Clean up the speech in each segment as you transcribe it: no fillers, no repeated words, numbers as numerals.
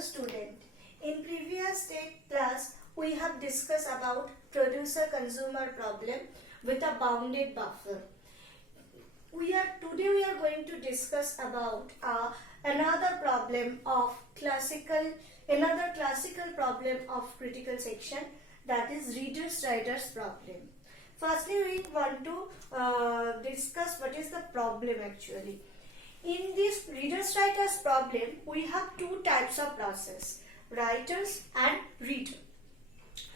Hello student, in previous class we have discussed about producer-consumer problem with a bounded buffer. Today we are going to discuss about another classical problem of critical section, that is readers-writers problem. Firstly, we want to discuss what is the problem actually. In this readers-writers problem, we have two types of process, writers and reader.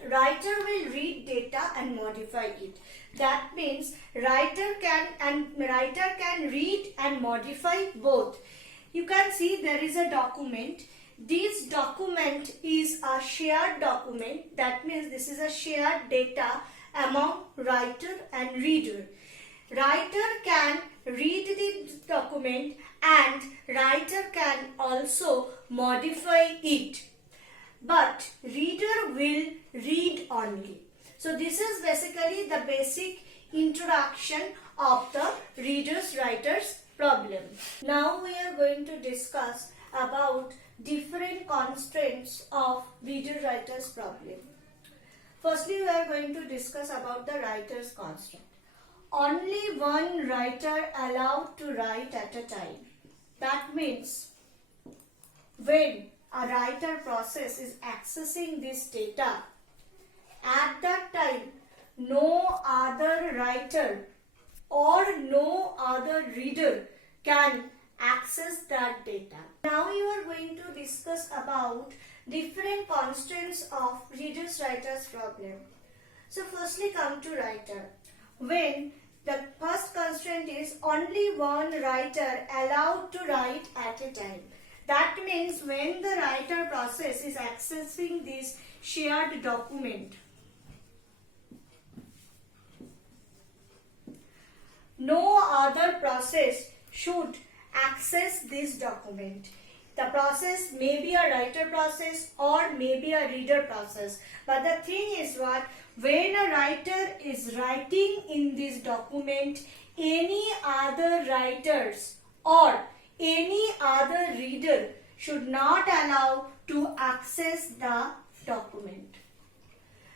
Writer will read data and modify it. That means writer can read and modify both. You can see there is a document. This document is a shared document. That means this is a shared data among writer and reader. Writer can read the document and writer can also modify it, but reader will read only. So this is basically the basic introduction of the readers-writers problem. Now we are going to discuss about different constraints of reader-writers problem. Firstly, we are going to discuss about the writer's constraint. Only one writer allowed to write at a time. That means when a writer process is accessing this data, at that time no other writer or no other reader can access that data. Now you are going to discuss about different constraints of readers-writers problem. So firstly come to writer. When the first constraint is only one writer allowed to write at a time. That means when the writer process is accessing this shared document, no other process should access this document. The process may be a writer process or may be a reader process. But the thing is what? When a writer is writing in this document, any other writers or any other reader should not allow to access the document.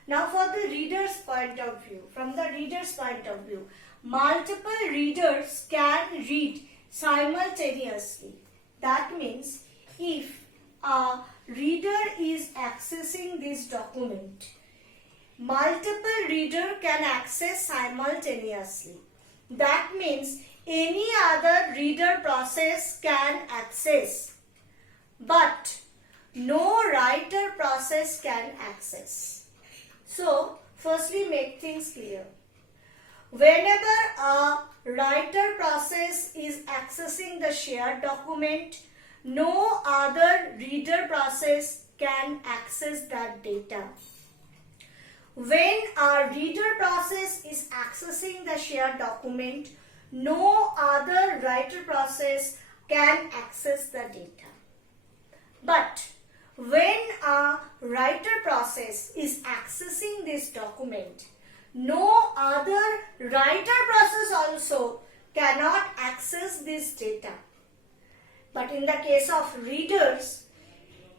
Now for the reader's point of view, from the reader's point of view, multiple readers can read simultaneously. That means if a reader is accessing this document, multiple reader can access simultaneously. That means any other reader process can access, but no writer process can access. So, firstly make things clear. Whenever a writer process is accessing the shared document, no other reader process can access that data. When a reader process is accessing the shared document, no other writer process can access the data. But when a writer process is accessing this document, no other writer process also cannot access this data. But in the case of readers,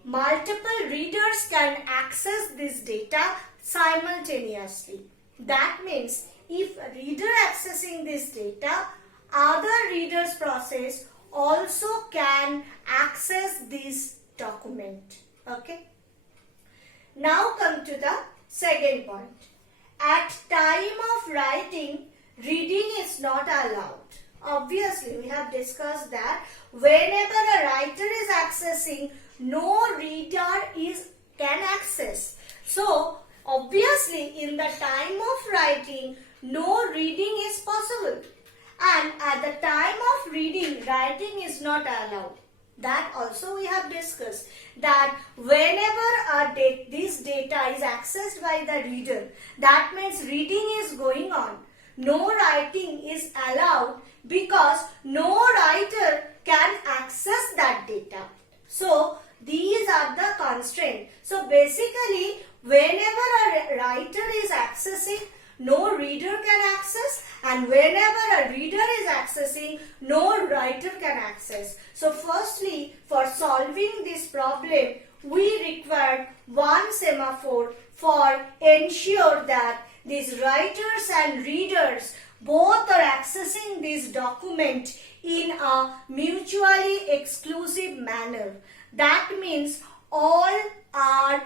multiple readers can access this data simultaneously. That means if a reader accessing this data, other readers process also can access this document. Okay. Now come to the second point. At time of writing, reading is not allowed. Obviously, we have discussed that whenever a writer is accessing, no reader can access. So, obviously, in the time of writing, no reading is possible. And at the time of reading, writing is not allowed. That also we have discussed, that whenever this data is accessed by the reader, that means reading is going on. No writing is allowed because no writer can access that data. So these are the constraints. So basically whenever a writer is accessing, no reader can access, and whenever a reader is accessing, no writer can access. So firstly, for solving this problem, we require one semaphore for ensure that these writers and readers both are accessing this document in a mutually exclusive manner. That means all are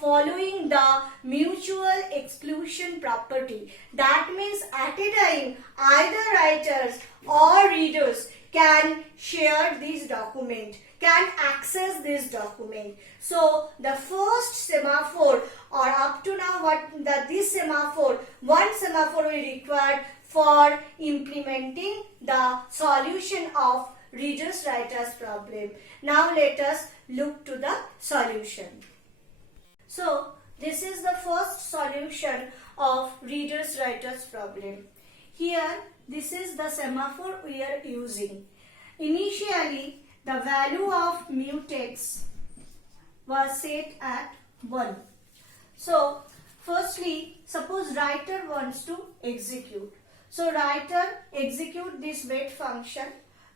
following the mutual exclusion property. That means at a time either writers or readers can share this document, can access this document. So the first semaphore, or up to now this semaphore, one semaphore we required for implementing the solution of readers writers problem. Now let us look to the solution. So this is the first solution of readers writers problem. Here this is the semaphore we are using. Initially the value of mutex was set at 1. So firstly, suppose writer wants to execute. So writer execute this wait function.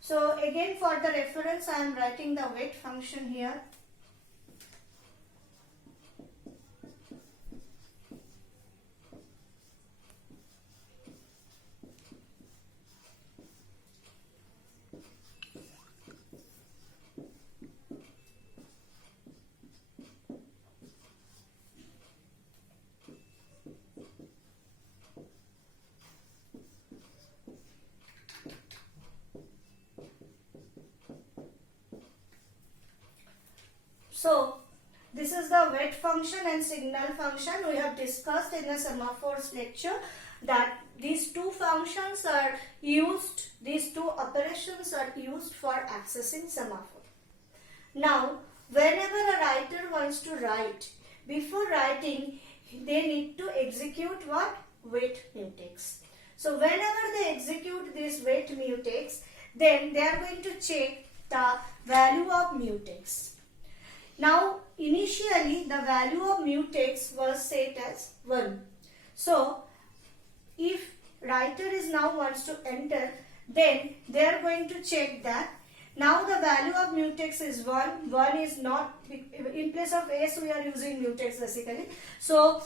So again for the reference I am writing the wait function here. So this is the wait function and signal function. We have discussed in the semaphores lecture that these two functions are used, these two operations are used for accessing semaphore. Now whenever a writer wants to write, before writing they need to execute what? Wait mutex. So whenever they execute this wait mutex, then they are going to check the value of mutex. Now initially the value of mutex was set as 1. So if writer is now wants to enter, then they are going to check that now the value of mutex is 1. 1 is not, in place of s we are using mutex basically. So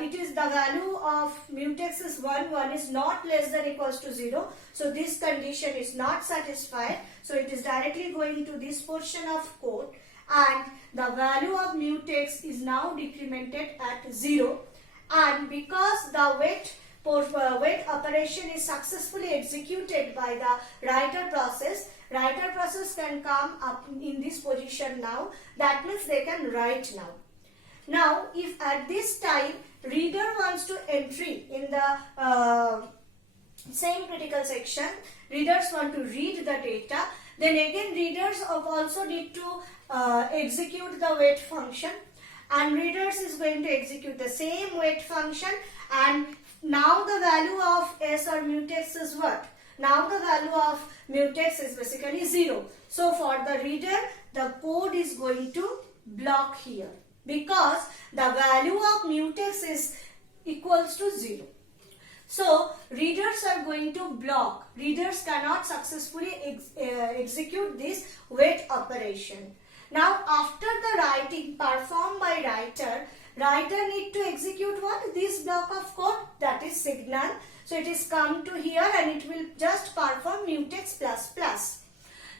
it is the value of mutex is 1. 1 is not less than equals to 0. So this condition is not satisfied. So it is directly going to this portion of code, and the value of mutex is now decremented at 0, and because the wait operation is successfully executed by the writer process can come up in this position now. That means they can write now. Now if at this time reader wants to entry in the same critical section, readers want to read the data, then again readers also need to execute the wait function, and readers is going to execute the same wait function, and now the value of s or mutex is what? Now the value of mutex is basically 0. So for the reader the code is going to block here because the value of mutex is equals to 0. So readers are going to block. Readers cannot successfully execute this wait operation. Now after the writing performed by writer need to execute what? This block of code, that is signal. So it is come to here and it will just perform mutex plus plus.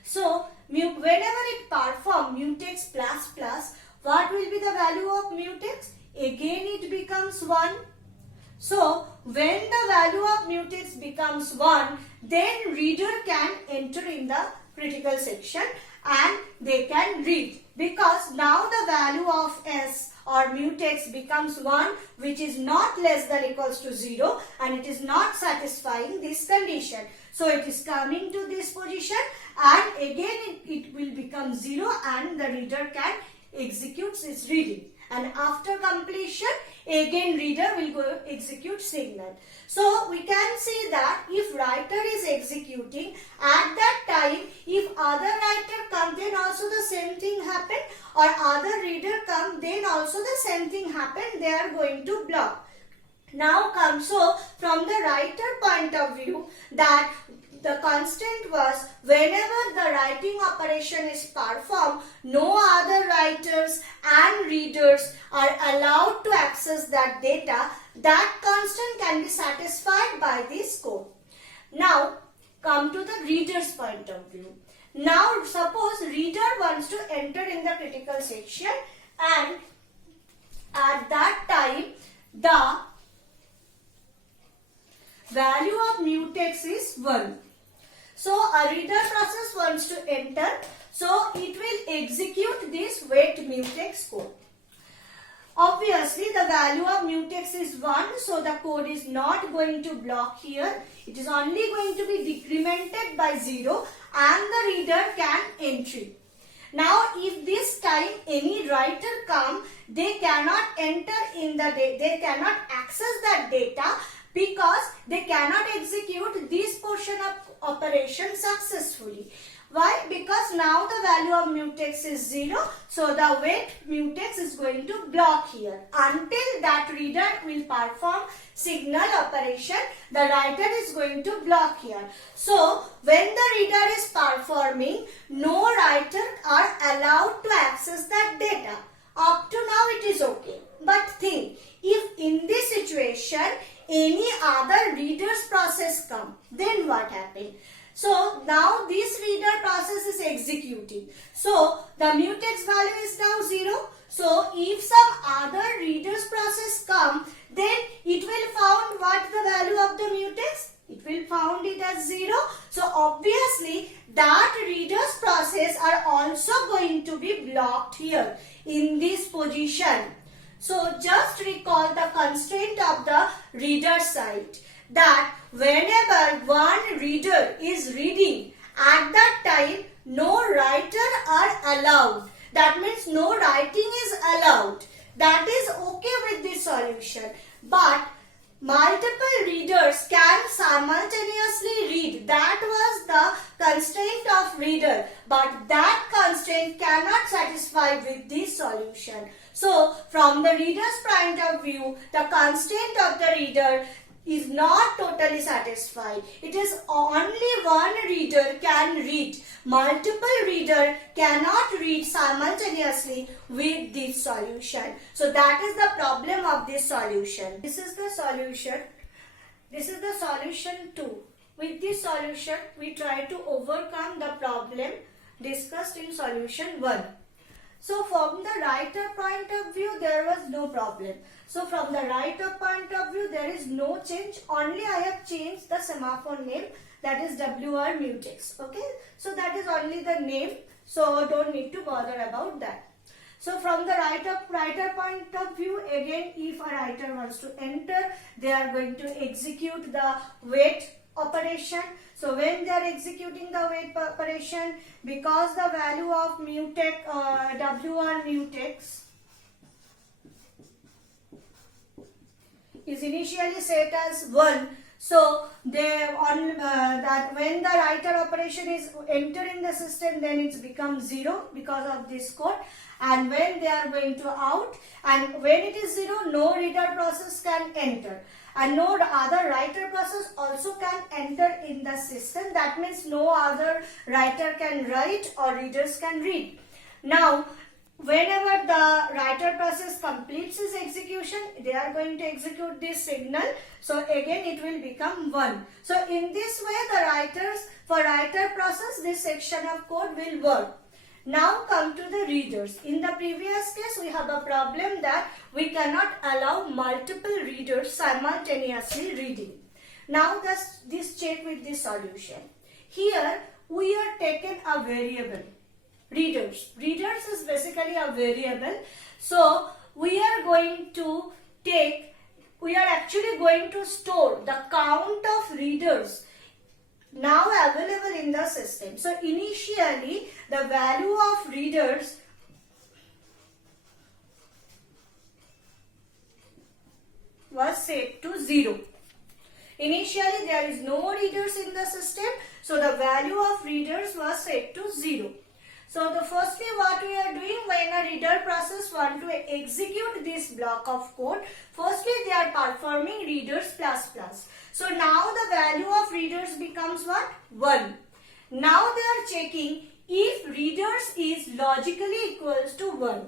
So whenever it perform mutex plus plus, what will be the value of mutex? Again it becomes 1. So when the value of mutex becomes 1, then reader can enter in the critical section and they can read, because now the value of s or mutex becomes 1, which is not less than equals to 0, and it is not satisfying this condition. So it is coming to this position, and again it will become 0 and the reader can execute its reading. And after completion, again reader will go execute signal. So we can see that if writer is executing, at that time if other writer come, then also the same thing happen, or other reader come, then also the same thing happen, they are going to block. Now come, so from the writer point of view, that the constraint was whenever the writing operation is performed, no other writers and readers are allowed to access that data. That constraint can be satisfied by this code. Now come to the reader's point of view. Now suppose reader wants to enter in the critical section, and at that time the value of mutex is 1. So a reader process wants to enter, so it will execute this wait mutex code. Obviously the value of mutex is 1, so the code is not going to block here. It is only going to be decremented by 0 and the reader can enter. Now if this time any writer come, they cannot enter in the they cannot access that data, because they cannot execute this portion of operation successfully. Why? Because now the value of mutex is 0, so the wait mutex is going to block here. Until that reader will perform signal operation, the writer is going to block here. So when the reader is performing, no writer are allowed to access that data. Up to now it is okay. But think, if in this situation any other reader's process come, then what happened? So now this reader process is executing. So the mutex value is now 0. So if some other reader's process come, then it will found what the value of the mutex? It will found it as 0. So obviously that reader's process are also going to be blocked here in this position. So just recall the constraint of the reader side, that whenever one reader is reading, at that time no writer are allowed. That means no writing is allowed. That is okay with this solution. But multiple readers can simultaneously read. That was the constraint of reader. But that constraint cannot satisfy with this solution. So from the reader's point of view, the constraint of the reader is not totally satisfied. It is only one reader can read. Multiple reader cannot read simultaneously with this solution. So that is the problem of this solution. This is the solution. This is the solution 2. With this solution, we try to overcome the problem discussed in solution 1. So from the writer point of view, there was no problem. So from the writer point of view, there is no change. Only I have changed the semaphore name, that is WR mutex. Okay. So that is only the name. So don't need to bother about that. So from the writer point of view, again, if a writer wants to enter, they are going to execute the wait operation. So when they are executing the wait operation, because the value of mutex WR mutex is initially set as 1, so they on that when the writer operation is entering the system, then it's become 0 because of this code. And when they are going to out, and when it is 0, no reader process can enter, and no other writer process also can enter in the system. That means no other writer can write or readers can read. Now whenever the writer process completes its execution, they are going to execute this signal. So again it will become 1. So in this way, for writer process, this section of code will work. Now come to the readers. In the previous case, we have a problem that we cannot allow multiple readers simultaneously reading. Now this check with this solution. Here we are taken a variable. Readers is basically a variable. So we are actually going to store the count of readers now available in the system. So initially the value of readers was set to 0. Initially there is no readers in the system, so the value of readers was set to 0. So the firstly what we are doing when a reader process want to execute this block of code, firstly they are performing readers plus plus. So now the value of readers becomes what? 1. Now they are checking if readers is logically equals to 1.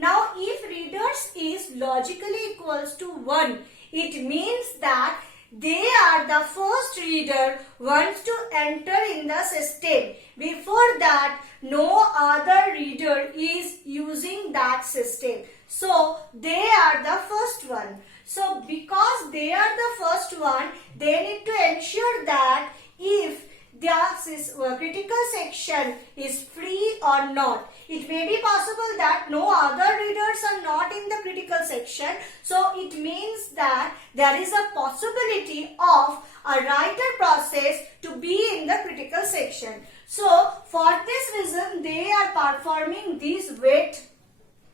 Now if readers is logically equals to 1, it means that they are the first reader wants to enter in the system. Before that, no other reader is using that system. So they are the first one. So because they are the first one, they need to ensure that if the critical section is free or not. It may be possible that no other readers are not in the critical section. So it means that there is a possibility of a writer process to be in the critical section. So for this reason they are performing these wait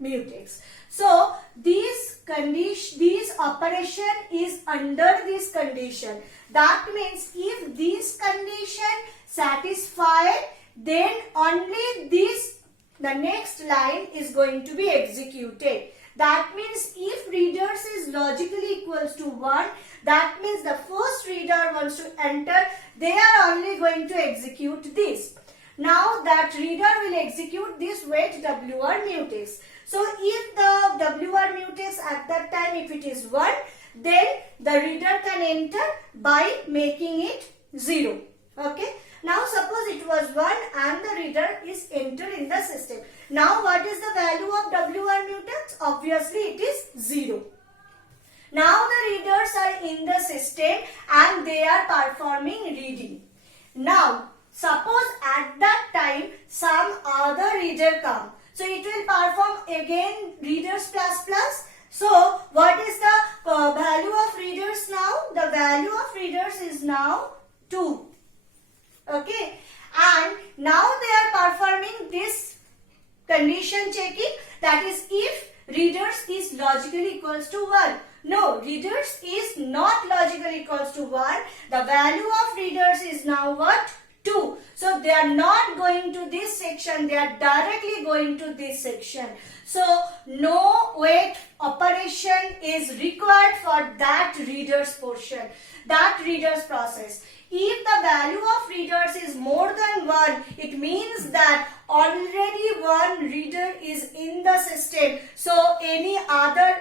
mutex. So this operation is under this condition. That means if this condition satisfied, then only the next line is going to be executed. That means if readers is logically equals to 1, that means the first reader wants to enter, they are only going to execute this. Now that reader will execute this wait WR mutex. So if the WR mutex at that time if it is 1, then the reader can enter by making it 0. Okay. Now suppose it was 1 and the reader is entered in the system. Now what is the value of WR mutex? Obviously it is 0. Now the readers are in the system and they are performing reading. Now suppose at that time some other reader come. So it will perform again readers plus plus. So what is the value of readers now? The value of readers is now 2. Okay. And now they are performing this condition checking, that is if readers is logically equals to 1. No, readers is not logically equals to 1. The value of readers is now what? 2. So they are not going to this section, they are directly going to this section. So no wait operation is required for that readers portion, that readers process. If the value of readers is more than 1, it means that already one reader is in the system. So any other,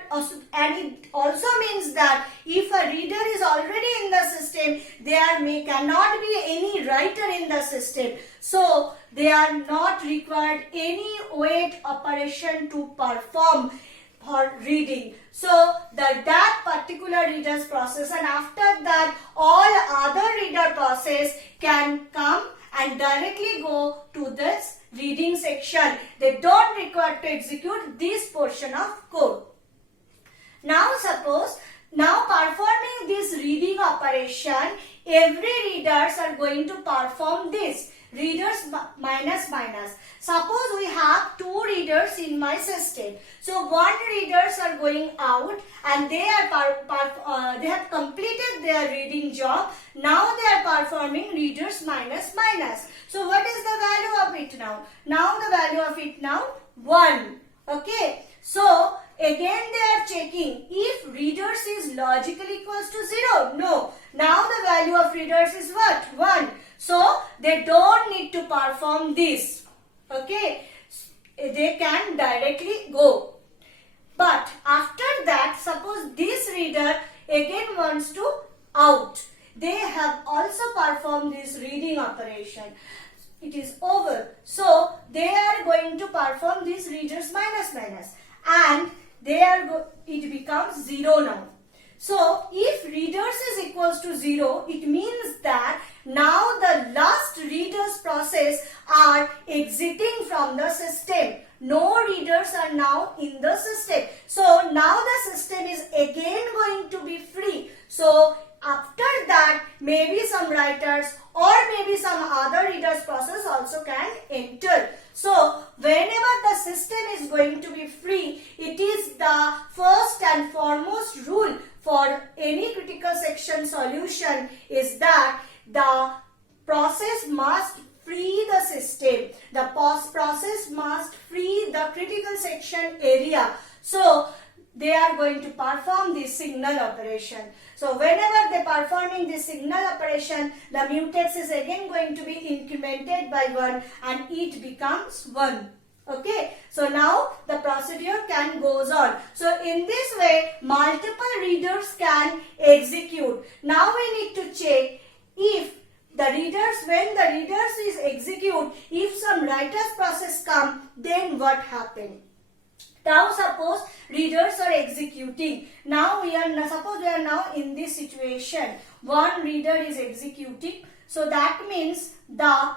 and it also means that if a reader is already in the system, there cannot be any writer in the system. So they are not required any wait operation to perform for reading. So that particular readers process, and after that all other reader process can come and directly go to this reading section. They don't require to execute this portion of code. Now suppose, now performing this reading operation, every readers are going to perform this readers minus minus. Suppose we have 2 readers in my system. So one readers are going out and they are they have completed their reading job. Now they are performing readers minus minus. So what is the value of it now? Now the value of it now 1. Okay. So again they are checking if readers is logically equals to 0. No. Now the value of readers is what? 1. So they don't need to perform this. Okay. They can directly go. But after that, suppose this reader again wants to out. They have also performed this reading operation. It is over. So they are going to perform this readers minus minus. And it becomes 0 now. So if readers is equals to 0, it means that now the last readers process are exiting from the system. No readers are now in the system. So now the system is again going to be free. So after that, maybe some writers or maybe some other readers process also can enter. So whenever the system is going to be free, it is the first and foremost rule for any critical section solution is that the process must free the system. The process must free the critical section area. So they are going to perform this signal operation. So whenever they are performing this signal operation, the mutex is again going to be incremented by 1 and it becomes 1. Okay, so now the procedure can goes on. So in this way, multiple readers can execute. Now we need to check if the readers, when the readers is execute, if some writers process come, then what happen? Now suppose readers are executing. Now suppose we are now in this situation. One reader is executing. So that means the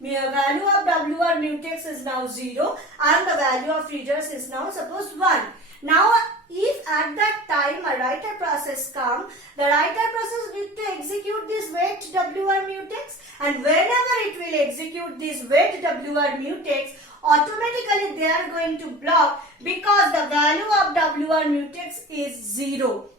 value of WR mutex is now 0 and the value of readers is now suppose 1. Now if at that time a writer process come, the writer process need to execute this wait WR mutex, and whenever it will execute this wait WR mutex, automatically they are going to block because the value of WR mutex is 0.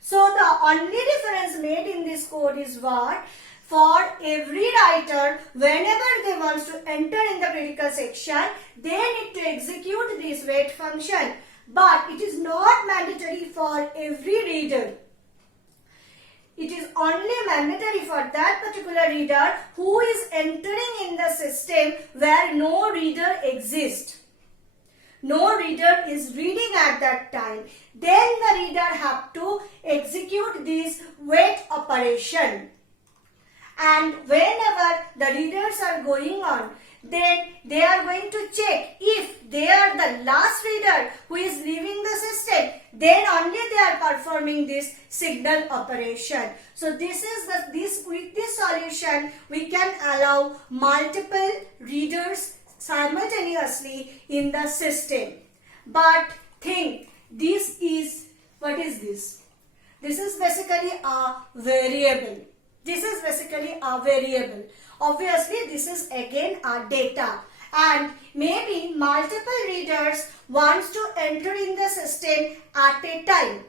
So the only difference made in this code is what? For every writer, whenever they want to enter in the critical section, they need to execute this wait function. But it is not mandatory for every reader. It is only mandatory for that particular reader who is entering in the system where no reader exists. No reader is reading at that time. Then the reader have to execute this wait operation. And whenever the readers are going on, then they are going to check if they are the last reader who is leaving the system, then only they are performing this signal operation. So this is with this solution we can allow multiple readers simultaneously in the system. But think, this is, what is this? This is basically a variable. This is basically a variable. Obviously, this is again a data, and maybe multiple readers wants to enter in the system at a time.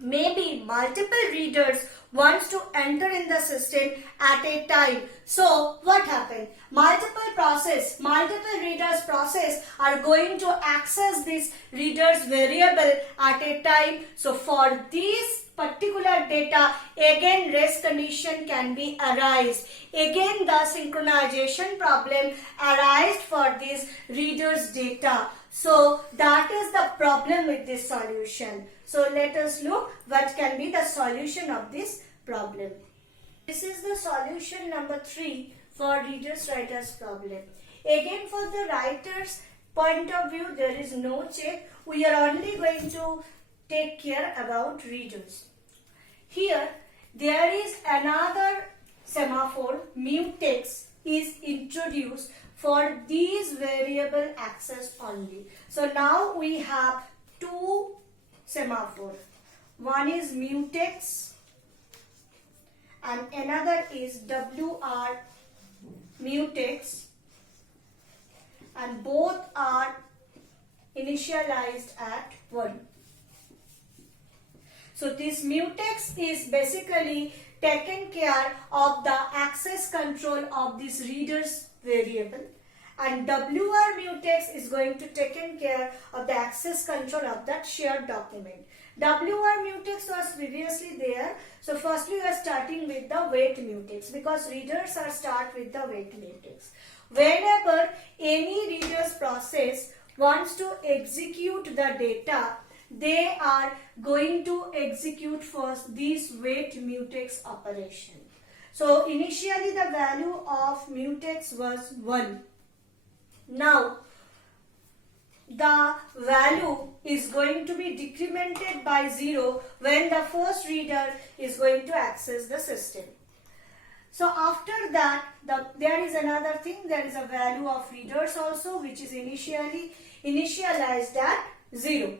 Maybe multiple readers wants to enter in the system at a time. So what happened? Multiple readers process are going to access this readers variable at a time. So for this particular data, again rest condition can be arised. Again the synchronization problem arised for this readers data. So that is the problem with this solution. So let us look what can be the solution of this problem. This is the solution number 3 for readers writers problem. Again, for the writers point of view, there is no check. We are only going to take care about readers. Here there is another semaphore mutex is introduced for these variable access only. So now we have two semaphore. One is mutex and another is WR mutex, and both are initialized at 1. So this mutex is basically taken care of the access control of this reader's variable, and WR mutex is going to taken care of the access control of that shared document. WR mutex was previously there. So firstly we are starting with the wait mutex because readers are start with the wait mutex. Whenever any reader's process wants to execute the data, they are going to execute first this wait mutex operation. So initially the value of mutex was 1. Now the value is going to be decremented by 0 when the first reader is going to access the system. So after that, there is another thing, there is a value of readers also which is initialized at 0.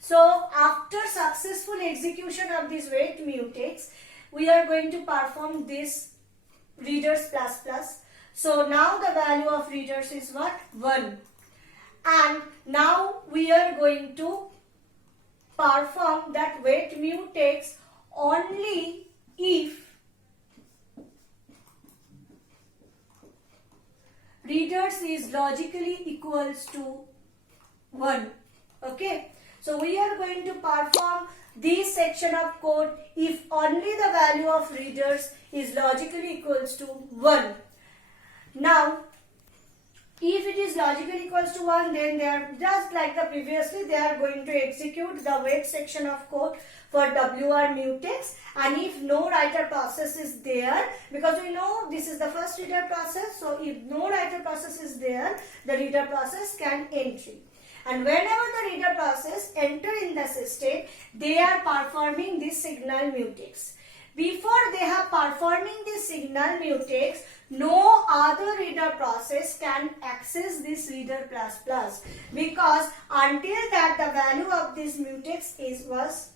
So after successful execution of this wait mutex, we are going to perform this readers plus plus. So now the value of readers is what? 1. And now we are going to perform that wait mutex only if readers is logically equals to 1. Okay, so we are going to perform this section of code if only the value of readers is logically equals to 1. Now, if it is logically equals to 1, then they are just like the previously, they are going to execute the wait section of code for WR mutex, and if no writer process is there, because we know this is the first reader process, so if no writer process is there, the reader process can entry. And whenever the reader process enter in the system, they are performing this signal mutex. Before they are performing this signal mutex, no other reader process can access this reader plus plus, because until that the value of this mutex was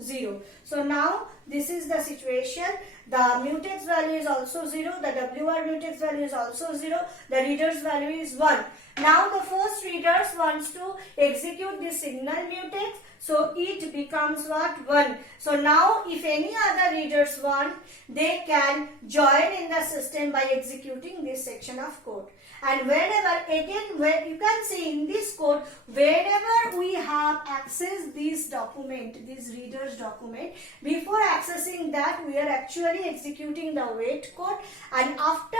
0. So now this is the situation. The mutex value is also 0. The WR mutex value is also 0. The reader's value is 1. Now the first readers wants to execute this signal mutex. So it becomes what? 1. So now if any other readers want, they can join in the system by executing this section of code. And whenever, again, where you can see in this code, whenever we have accessed this document, this reader's document, before accessing that, we are actually executing the wait code, and after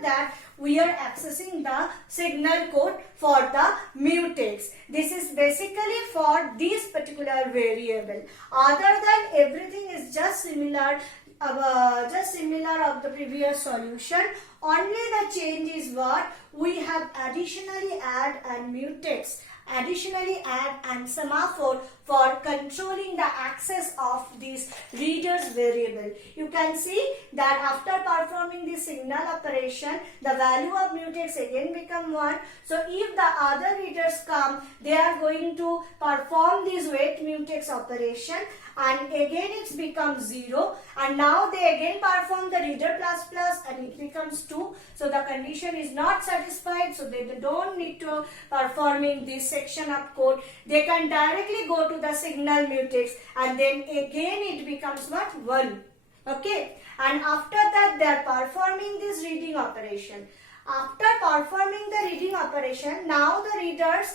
that, we are accessing the signal code for the mutex. This is basically for this particular variable. Other than everything is just similar of the previous solution. Only the change is what? We have additionally add and mutex, additionally add and semaphore for controlling the access of this reader's variable. You can see that after performing the signal operation, the value of mutex again become 1. So if the other readers come, they are going to perform this wait mutex operation, and again it becomes 0, and now they again perform the reader plus plus and it becomes 2. So the condition is not satisfied, so they don't need to performing this section of code. They can directly go to the signal mutex, and then again it becomes what? 1. Okay, and after that they are performing this reading operation. After performing the reading operation, now the readers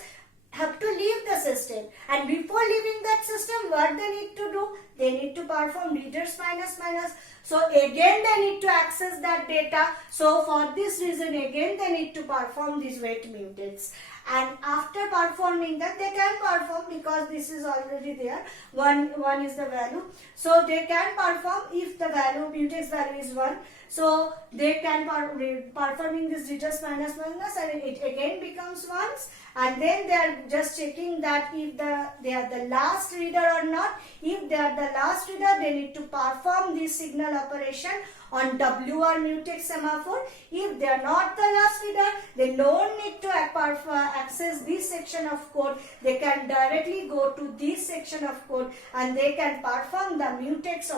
have to leave the system, and before leaving that system, what they need to do? They need to perform readers minus minus. So again they need to access that data. So for this reason again they need to perform these wait mutex. And after performing that, they can perform, because this is already there, 1 is the value. So they can perform if the value mutex value is 1. So they can performing this readers minus minus, and it again becomes 1s, and then they are just checking that if they are the last reader or not. If they are the last reader, they need to perform this signal operation on WR mutex semaphore. If they are not the last reader, they don't need to access this section of code. They can directly go to this section of code, and they can perform the mutex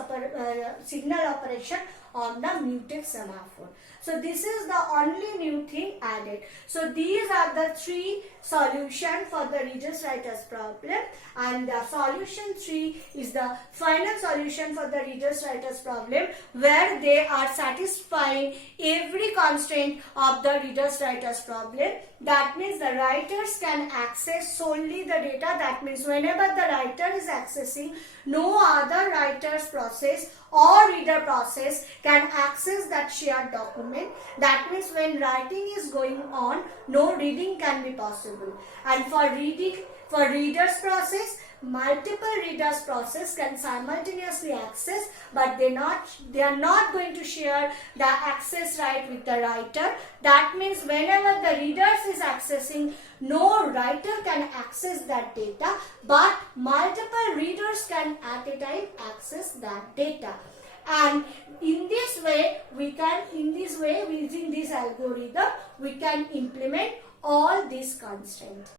signal operation on the mutex semaphore. So this is the only new thing added. So these are the 3 solutions for the readers writers problem, and the solution 3 is the final solution for the readers writers problem, where they are satisfying every constraint of the readers writers problem. That means the writers can access solely the data. That means whenever the writer is accessing, no other writer's process or reader process can access that shared document. That means when writing is going on, no reading can be possible. And for reader's process, multiple readers process can simultaneously access, but they are not going to share the access right with the writer. That means whenever the readers is accessing, no writer can access that data, but multiple readers can at a time access that data. And in this way, using this algorithm, we can implement all these constraints.